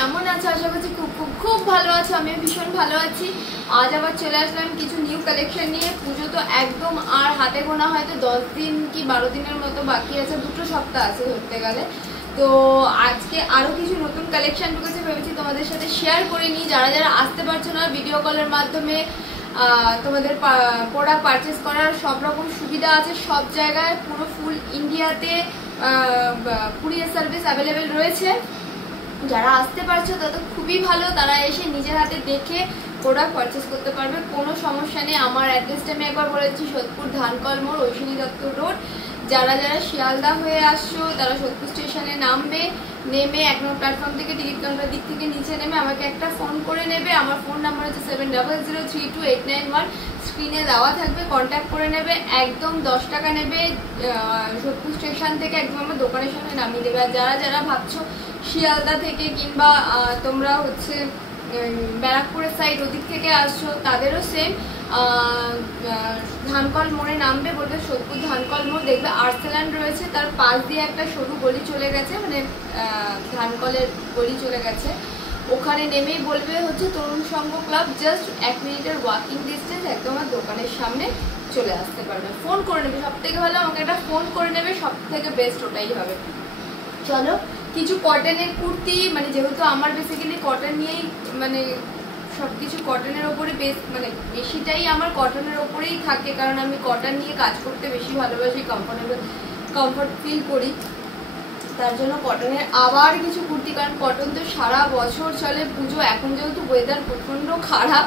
কেমন আছো? আশা করছি খুব খুব খুব ভালো আছো। আমি ভীষণ ভালো আছি। আজ আবার চলে আসলাম কিছু নিউ কালেকশন নিয়ে। পুজো তো একদম আর হাতে গোনা হয়তো 10 দিন কি 12 দিনের মতো বাকি আছে, 2 সপ্তাহ আছে ধরতে গেলে। তো আজকে আরও কিছু নতুন কালেকশন ঢুকেছে, ভেবেছি তোমাদের সাথে শেয়ার করে নিই। যারা যারা আসতে পারছো না, ভিডিও কলের মাধ্যমে তোমাদের প্রোডাক্ট পারচেস করার সব রকম সুবিধা আছে সব জায়গায়, পুরো ফুল ইন্ডিয়াতে কুরিয়ার সার্ভিস অ্যাভেলেবেল রয়েছে। যারা আসতে পারছো তাদের খুবই ভালো, তারা এসে নিজের হাতে দেখে প্রোডাক্ট পারচেস করতে পারবে, কোনো সমস্যা নেই। আমার অ্যাড্রেসটা আমি একবার বলেছি, সোদপুর ধানকল মোড়, ঐশনী দত্ত রোড। যারা যারা শিয়ালদা হয়ে আসছো তারা সোদপুর স্টেশনে নামবে, নেমে 1 নম্বর প্ল্যাটফর্ম থেকে টিকিট কাউন্টার দিক থেকে নিচে নেমে আমাকে একটা ফোন করে নেবে। আমার ফোন নাম্বার হচ্ছে 70032891, স্ক্রিনে দেওয়া থাকবে, কন্ট্যাক্ট করে নেবে। একদম 10 টাকা নেবে সোদপুর স্টেশন থেকে, একদম আমার দোকানের সামনে নামিয়ে দেবে। আর যারা যারা ভাবছো শিয়ালদা থেকে কিংবা তোমরা হচ্ছে ব্যারাকপুরের সাইড ওদিক থেকে আসছো, তাদেরও সেম, ধানকল মোড়ে নামবে, বলবে সোদপুর ধানকল মোড়, দেখবে আর্সেল্যান্ড রয়েছে, তার পাশ দিয়ে একটা সরু গলি চলে গেছে, মানে ধানকলের গলি চলে গেছে। ওখানে নেমেই বলবে হচ্ছে তরুণ সংঘ ক্লাব, জাস্ট 1 মিনিটের ওয়াকিং ডিস্টেন্স, একদম আমার দোকানের সামনে চলে আসতে পারবে। ফোন করে নেবে, সব থেকে ভালো আমাকে একটা ফোন করে নেবে, সব থেকে বেস্ট ওটাই হবে। চলো কিছু কটনের কুর্তি, মানে যেহেতু আমার বেসিক্যালি কটন নিয়েই, মানে সব কিছু কটনের ওপরে মানে বেশিটাই আমার কটনের ওপরেই থাকে, কারণ আমি কটন নিয়ে কাজ করতে বেশি ভালোবাসি, কমফর্ট ফিল করি, তার জন্য কটনের আবার কিছু কুর্তি। কারণ কটন তো সারা বছর চলে, পুজো এখন যেহেতু ওয়েদার প্রচণ্ড খারাপ,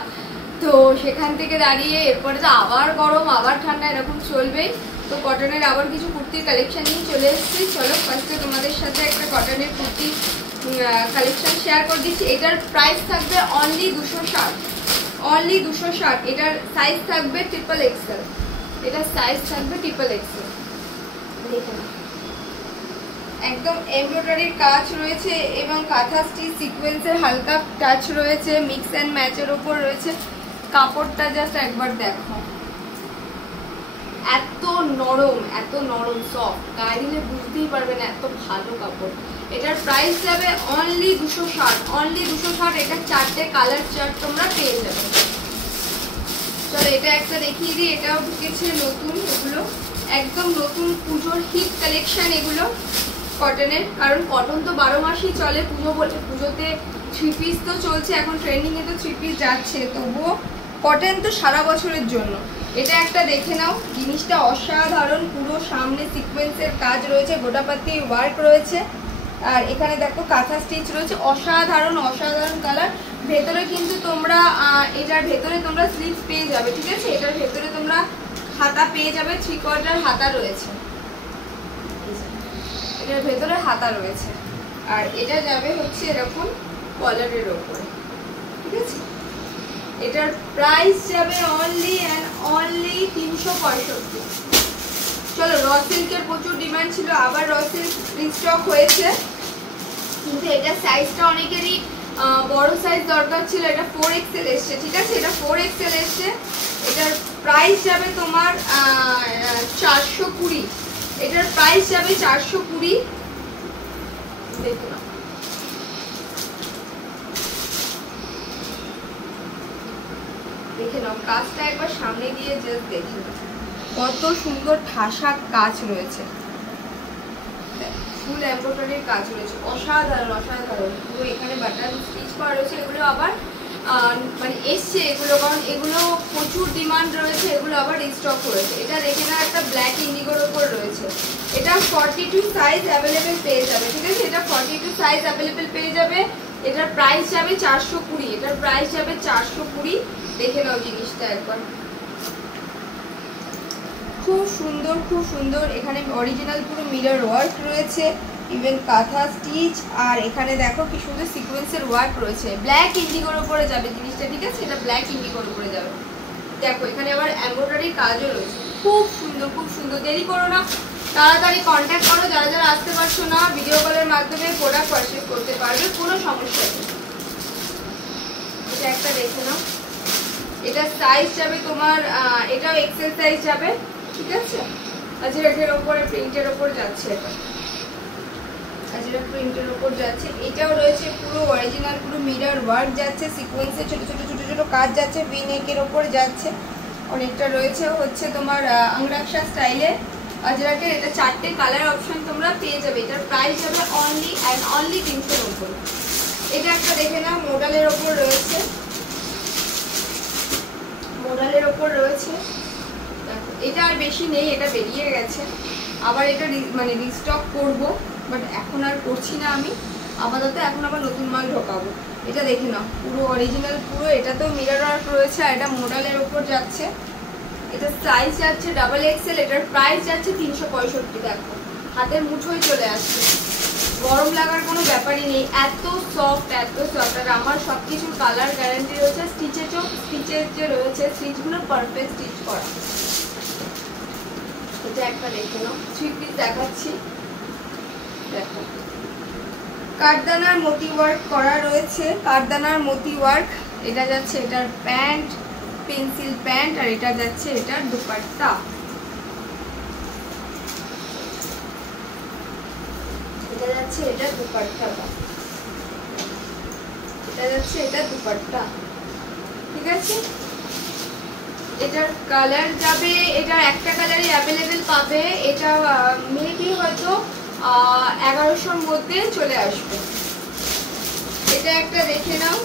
তো সেখান থেকে দাঁড়িয়ে এরপরে তো আবার গরম আবার ঠান্ডা এরকম চলবেই। তো কটনের আবার কিছু কুর্তির কালেকশন নিয়ে চলে এসেছি। চলো ফার্স্টে তোমাদের সাথে একটা কটনের কুর্তি কালেকশন শেয়ার করে দিচ্ছি। এটার প্রাইস থাকবে অনলি 260, এটার সাইজ থাকবে XXL, এটার সাইজ থাকবে XXL। দেখুন একদম এমব্রয়ডারির কাজ রয়েছে এবং কাঁথা স্টিচ সিকোয়েন্সের হালকা টাচ রয়েছে, মিক্স অ্যান্ড ম্যাচের ওপর রয়েছে। কাপড়টা জাস্ট একবার দেখো, এত নরম সফট, গায়ে দিলে বুঝতেই পারবে না এত ভালো কাপড়। এটার প্রাইস যাবে অনলি 260, এটা 4টে কালার চার্ট তোমরা পেয়ে যাবে। চলো এটা একটা দেখিয়ে দিই, এটাও ঢুকেছে নতুন, এগুলো একদম নতুন পুজোর হিট কালেকশন এগুলো কটনের। কারণ কটন তো 12 মাসই চলে, পুজো বলে পুজোতে 3 পিস তো চলছে, এখন ট্রেন্ডিংয়ে তো 3 পিস যাচ্ছে, তবুও কটন তো সারা বছরের জন্য। এটা একটা দেখে নাও, জিনিসটা অসাধারণ, পুরো সামনে সিকোয়েন্সের কাজ রয়েছে, গোটাপাতি ওয়ার্ক রয়েছে, আর এখানে দেখো কাঁথা স্টিচ রয়েছে, অসাধারণ কালার। ভেতরে কিন্তু তোমরা এটার ভেতরে তোমরা স্লিভস পেয়ে যাবে, ঠিক আছে? এটার ভেতরে তোমরা হাতা পেয়ে যাবে, 3/4 হাতা রয়েছে, এটার ভেতরে হাতা রয়েছে, আর এটা যাবে হচ্ছে এরকম কলারের ওপরে, ঠিক আছে? এটার প্রাইস যাবে অনলি 365। চলো র সিল্কের প্রচুর ডিমান্ড ছিল, আবার র সিল্ক রিস্টক হয়েছে, কিন্তু এটার সাইজটা অনেকেরই বড় সাইজ দরকার ছিল, এটা 4XL এসছে, ঠিক আছে? এটা 4XL এসছে। এটার প্রাইস যাবে তোমার 420, এটার প্রাইস যাবে 420। দেখো না, দেখে নাও কাজটা একবার সামনে দিয়ে জাস্ট দেখে নাও, কত সুন্দর ঠাসা কাজ রয়েছে, ফুল এমব্রয়ডারির কাজ রয়েছে, অসাধারণ। পুরো এখানে বাটন স্টিচ করা রয়েছে, এগুলো আবার মানে এসছে এগুলো, কারণ এগুলো প্রচুর ডিমান্ড রয়েছে, এগুলো আবার রিস্টক হয়েছে। এটা দেখে না, একটা ব্ল্যাক ইন্ডিগোর ওপর রয়েছে, এটা 42 সাইজ অ্যাভেলেবেল পেয়ে যাবে, ঠিক আছে? এটা 42 সাইজ অ্যাভেলেবেল পেয়ে যাবে। এটার প্রাইস যাবে 420, এটার প্রাইস যাবে 420। দেখে নাও জিনিসটা একবার, খুব সুন্দর। এখানে অরিজিনাল পুরো মিরর ওয়ার্ক রয়েছে, ইভেন কাঁথা স্টিচ, আর এখানে দেখো কি সুন্দর সিকোয়েন্সের ওয়ার্ক রয়েছে, ব্ল্যাক ইন্ডিগোর উপরে যাবে জিনিসটা, ঠিক আছে? এটা ব্ল্যাক ইন্ডিগোর উপরে যাবে। দেখো এখানে আবার এমব্রয়ডারির কাজও রয়েছে, খুব সুন্দর। দেরি করো না, তাড়াতাড়ি কন্ট্যাক্ট করো। যারা যারা আসতে পারছো না, ভিডিও কলের মাধ্যমে প্রোডাক্ট পারচেজ করতে পারবে, কোনো সমস্যা নেই। এটা একটা দেখে নাও, এটা সাইজ যাবে তোমার, এটাও XL সাইজ যাবে, ঠিক আছে? আজরাকের ওপরে প্রিন্টের ওপর যাচ্ছে, এটা আজরাক প্রিন্টের ওপর যাচ্ছে। এটাও রয়েছে পুরো অরিজিনাল পুরো মিরর ওয়ার্ক যাচ্ছে, সিকোয়েন্সে ছোট ছোট ছোট ছোট কাজ যাচ্ছে, ভি নেকের ওপর যাচ্ছে, অনেকটা রয়েছে হচ্ছে তোমার আংরাক্ষা স্টাইলে আজরাকের। এটা 4টে কালার অপশন তোমরা পেয়ে যাবে। এটার প্রাইস যাবে অনলি অ্যান্ড অনলি 390। এটা একটা দেখে নাও, মোডালের ওপর রয়েছে, মোডালের ওপর রয়েছে। দেখো এটা আর বেশি নেই, এটা বেরিয়ে গেছে, আবার এটা মানে রিস্টক করব, বাট এখন আর করছি না আমি আপাতত, এখন আবার নতুন মাল ঢোকাবো। এটা দেখে নাও পুরো অরিজিনাল, পুরো এটাতেও মিরর ওয়ার্ক রয়েছে, আর এটা মোডালের ওপর যাচ্ছে। এটা সাইজ যাচ্ছে ডাবল এক্সেল, এটার প্রাইস যাচ্ছে 365। দেখো হাতের মুঠোয় চলে আসছে, গরম লাগার কোনো ব্যাপারই নেই, এত সফট এত সফট। আর আমার সব কিছুর কালার গ্যারান্টি রয়েছে, স্টিচের যে রয়েছে স্টিচগুলো পারফেক্ট স্টিচ করা। এটা একটা দেখে নাও, 3 পিস দেখাচ্ছি। দেখো কাঠদানার মোতি ওয়ার্ক করা রয়েছে, কাঠদানার মোতি ওয়ার্ক। এটা যাচ্ছে এটার প্যান্ট, পেন্সিল প্যান্ট, আর এটা যাচ্ছে এটার দুপাট্টা। এটা যাচ্ছে এটা দুপাট্টা, এটা যাচ্ছে এটা দুপাট্টা, ঠিক আছে। এটার কালার যাবে, এটার একটা কালারই অ্যাভেলেবেল পাবে, এটা মেবি হয়তো 1100-র মধ্যে চলে আসবে। এটা একটা দেখে নাও,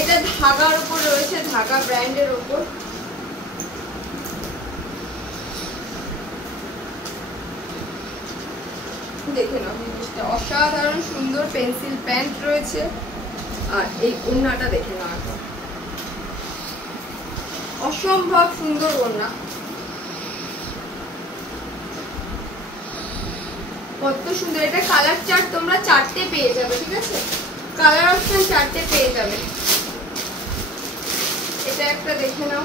এটা ধাগার উপর রয়েছে, ধাগা ব্র্যান্ডের উপর। দেখে নাও জিনিসটা অসাধারণ সুন্দর, পেন্সিল প্যান্ট রয়েছে। আর এই ওড়নাটা দেখে নাও, অসম্ভব সুন্দর ওড়না, কত সুন্দর। এটা কালার চার্ট তোমরা 4টে পেয়ে যাবে, ঠিক আছে, কালার অপশন 4টে পেয়ে যাবে। এটা একটা দেখে নাও,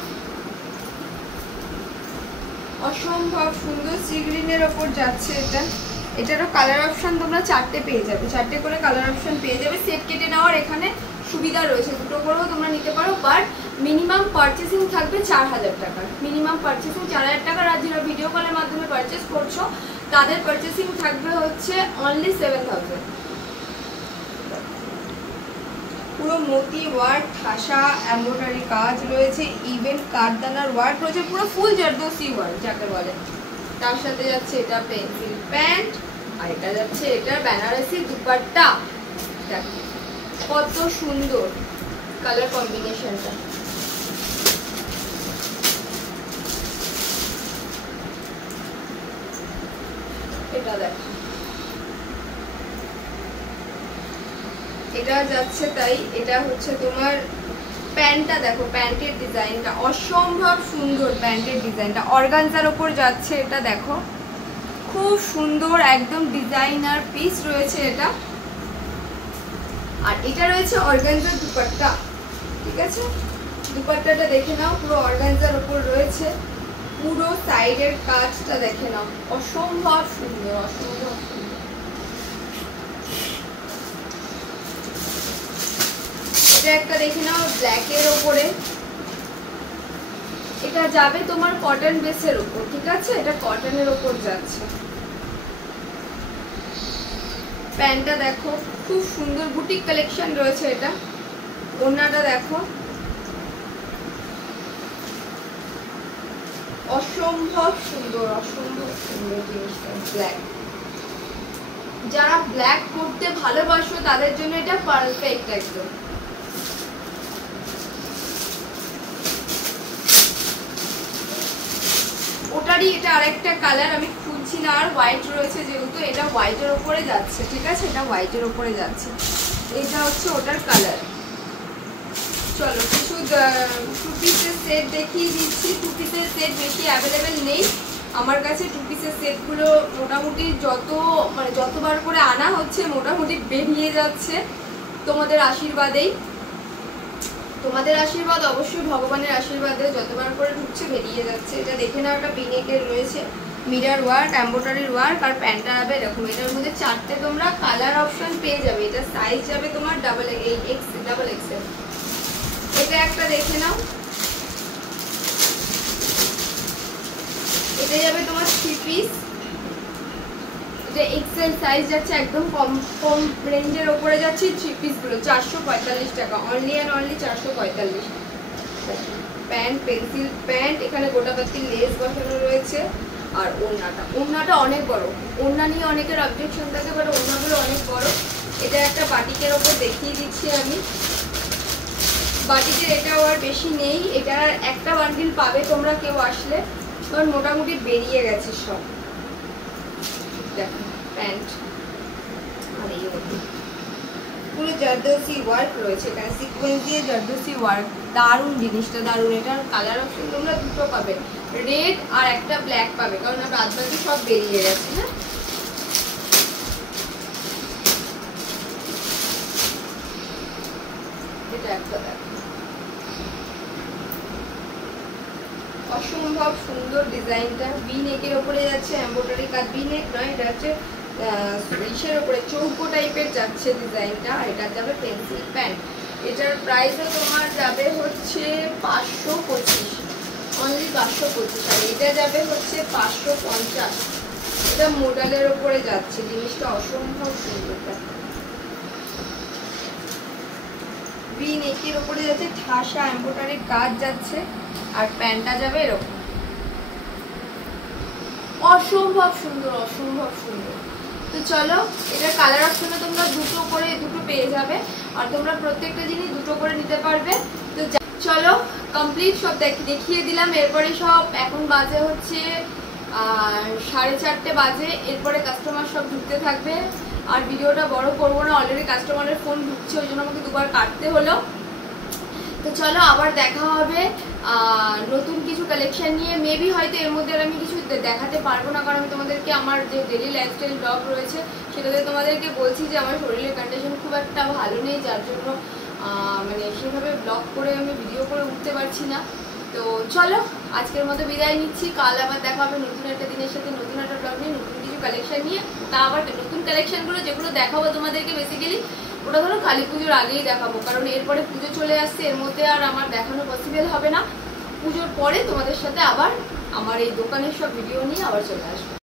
অসম্ভব সুন্দর, সি গ্রিনের ওপর যাচ্ছে এটা। এটারও কালার অপশন তোমরা 4টে পেয়ে যাবে, 4টে করে কালার অপশন পেয়ে যাবে। সেট কেটে নেওয়ার এখানে সুবিধা রয়েছে, দুটো করেও তোমরা নিতে পারো, বাট মিনিমাম পারচেসিং থাকবে 4000 টাকার, মিনিমাম পারচেসিং 4000 টাকার। আর যারা ভিডিও কলের মাধ্যমে পারচেস করছো তাদের পারচেসিং থাকবে হচ্ছে অনলি 7000। পুরো মোতি ওয়ার্ক, ঠাসা এমব্রয়ডারি কাজ রয়েছে, ইভেন কাঠদানার ওয়ার্ক রয়েছে, পুরো ফুল জারদোসি ওয়ার্ক যাকে বলে। তার সাথে যাচ্ছে এটা পেন্সিল প্যান্ট, আর এটা যাচ্ছে এটা বেনারসি দুপাট্টা। দেখো কত সুন্দর কালার কম্বিনেশনটা। এটা দেখো, এটা যাচ্ছে তাই। এটা হচ্ছে তোমার প্যান্টটা, দেখো প্যান্টের ডিজাইনটা অসম্ভব সুন্দর, প্যান্টের ডিজাইনটা অর্গানজার ওপর যাচ্ছে। এটা দেখো খুব সুন্দর একদম ডিজাইনার পিস রয়েছে এটা। আর এটা রয়েছে অর্গানজার দুপাট্টা, ঠিক আছে। দুপাট্টাটা দেখে নাও, পুরো অর্গানজার ওপর রয়েছে, পুরো সাইডের কাজটা দেখে নাও, অসম্ভব সুন্দর, অসম্ভব সুন্দর। এটা একটা দেখে নাও ব্ল্যাকের ওপরে, এটা যাবে তোমার কটন বেসের উপর, ঠিক আছে, এটা কটনের ওপর যাচ্ছে। প্যান্টটা দেখো খুব সুন্দর, বুটিক কালেকশন রয়েছে এটা। ওড়নাটা দেখো অসম্ভব সুন্দর, অসম্ভব সুন্দর জিনিসটা। ব্ল্যাক, যারা ব্ল্যাক পরতে ভালোবাসো তাদের জন্য এটা পারফেক্ট একদম। ওটারই এটা আরেকটা কালার, আমি খুঁজছি না, আর হোয়াইট রয়েছে যেহেতু, এটা হোয়াইটের ওপরে যাচ্ছে, ঠিক আছে, এটা হোয়াইটের ওপরে যাচ্ছে। এটা হচ্ছে ওটার কালার। চলো কিছু 2 পিসের সেট দেখিয়ে দিচ্ছি। 2 পিসের সেট বেশি অ্যাভেলেবেল নেই আমার কাছে। 2 পিসের সেটগুলো মোটামুটি যতবার করে আনা হচ্ছে মোটামুটি বেরিয়ে যাচ্ছে তোমাদের আশীর্বাদেই। তোমাদের আশীর্বাদ, অবশ্যই ভগবানের আশীর্বাদে যতবার করে ঢুকছে বেরিয়ে যাচ্ছে। এটা দেখে নাও, একটা বিনেকের রয়েছে, মিরর ওয়ার্ক, এমব্রয়ডারি ওয়ার্ক, আর প্যান্টটা যাবে এরকম। এটার মধ্যে 4টে তোমরা কালার অপশন পেয়ে যাবে। এটা সাইজ যাবে তোমার ডাবল এক্সেল। এটা একটা দেখে নাও, এটা যাবে তোমার 3 পিস, এটা এক্সেল সাইজ যাচ্ছে, একদম কম কম রেঞ্জের ওপরে যাচ্ছে। 3 পিসগুলো 445 টাকা, only and only 445। Pant, pencil pant, এখানে গোটাপাতি লেস বসানো রয়েছে। আর ওড়নাটা অনেক বড়, ওড়না নিয়ে অনেকের অবজেকশন থাকে, বাট ওড়নাগুলো অনেক বড়। এটা একটা বাটিকের ওপর দেখিয়ে দিচ্ছি আমি। বাটিকের এটাও আর বেশি নেই, এটার একটা বান্ডিল পাবে তোমরা কেউ আসলে, কারণ মোটামুটি বেরিয়ে গেছে সব। দেখো প্যান্ট, আর এই পুরো জারদোসি ওয়ার্ক রয়েছে, এখানে সিকোয়েন্স দিয়ে জারদোসি ওয়ার্ক। দারুণ জিনিসটা, দারুণ। এটার কালার অপশন তোমরা দুটো পাবে, রেড আর একটা ব্ল্যাক পাবে, কারণ বাদ বাকি সব বেরিয়ে গেছে। হ্যাঁ, এটা একটা দেখো, অসম্ভব সুন্দর ডিজাইনটা। ভি নেকের ওপরে যাচ্ছে, এমব্রয়ডারি কাজ। ভি নেক নয়, এটা হচ্ছে ইসের ওপরে চৌকো টাইপের যাচ্ছে ডিজাইনটা। আর এটা যাবে পেন্সিল প্যান্ট। এটার প্রাইসও তোমার যাবে হচ্ছে 525, অনলি 525। আর এটা যাবে হচ্ছে 550। এটা মডেলের ওপরে যাচ্ছে, জিনিসটা অসম্ভব সুন্দর। ভি নেকের ওপরে যাচ্ছে, ঠাসা এমব্রয়ডারির কাজ যাচ্ছে। আর প্যান্টটা যাবে এরকম, অসম্ভব সুন্দর, অসম্ভব সুন্দর। তো চলো, এটার কালার অপশনে তোমরা দুটো পেয়ে যাবে, আর তোমরা প্রত্যেকটা জিনিস দুটো করে নিতে পারবে। তো চলো, কমপ্লিট সব দেখিয়ে দিলাম। এরপরে সব এখন বাজে হচ্ছে 4:30 বাজে। এরপরে কাস্টমার সব ঢুকতে থাকবে, আর ভিডিওটা বড় করবো না, অলরেডি কাস্টমারের ফোন ঢুকছে, ওই জন্য আমাকে দুবার কাটতে হলো। তো চলো, আবার দেখা হবে নতুন কিছু কালেকশন নিয়ে। মেবি হয়তো এর মধ্যে আমি কিছু দেখাতে পারবো না, কারণ আমি তোমাদেরকে আমার যে ডেলি লাইফস্টাইল ব্লগ রয়েছে সেটাতে তোমাদেরকে বলছি যে আমার শরীরের কন্ডিশন খুব একটা ভালো নেই, যার জন্য মানে সেভাবে ব্লগ করে আমি ভিডিও করে উঠতে পারছি না। তো চলো, আজকের মতো বিদায় নিচ্ছি। কাল আবার দেখা হবে নতুন একটা দিনের সাথে, নতুন একটা ব্লগ নিয়ে, নতুন কিছু কালেকশন নিয়ে। তা আবার নতুন কালেকশনগুলো যেগুলো দেখাবো তোমাদেরকে বেসিক্যালি ওটা ধরো কালী পুজোর আগেই দেখাবো, কারণ এরপরে পুজো চলে আসছে, এর মধ্যে আর আমার দেখানো পসিবল হবে না। পুজোর পরে তোমাদের সাথে আবার আমার এই দোকানের সব ভিডিও নিয়ে আবার চলে আসবো।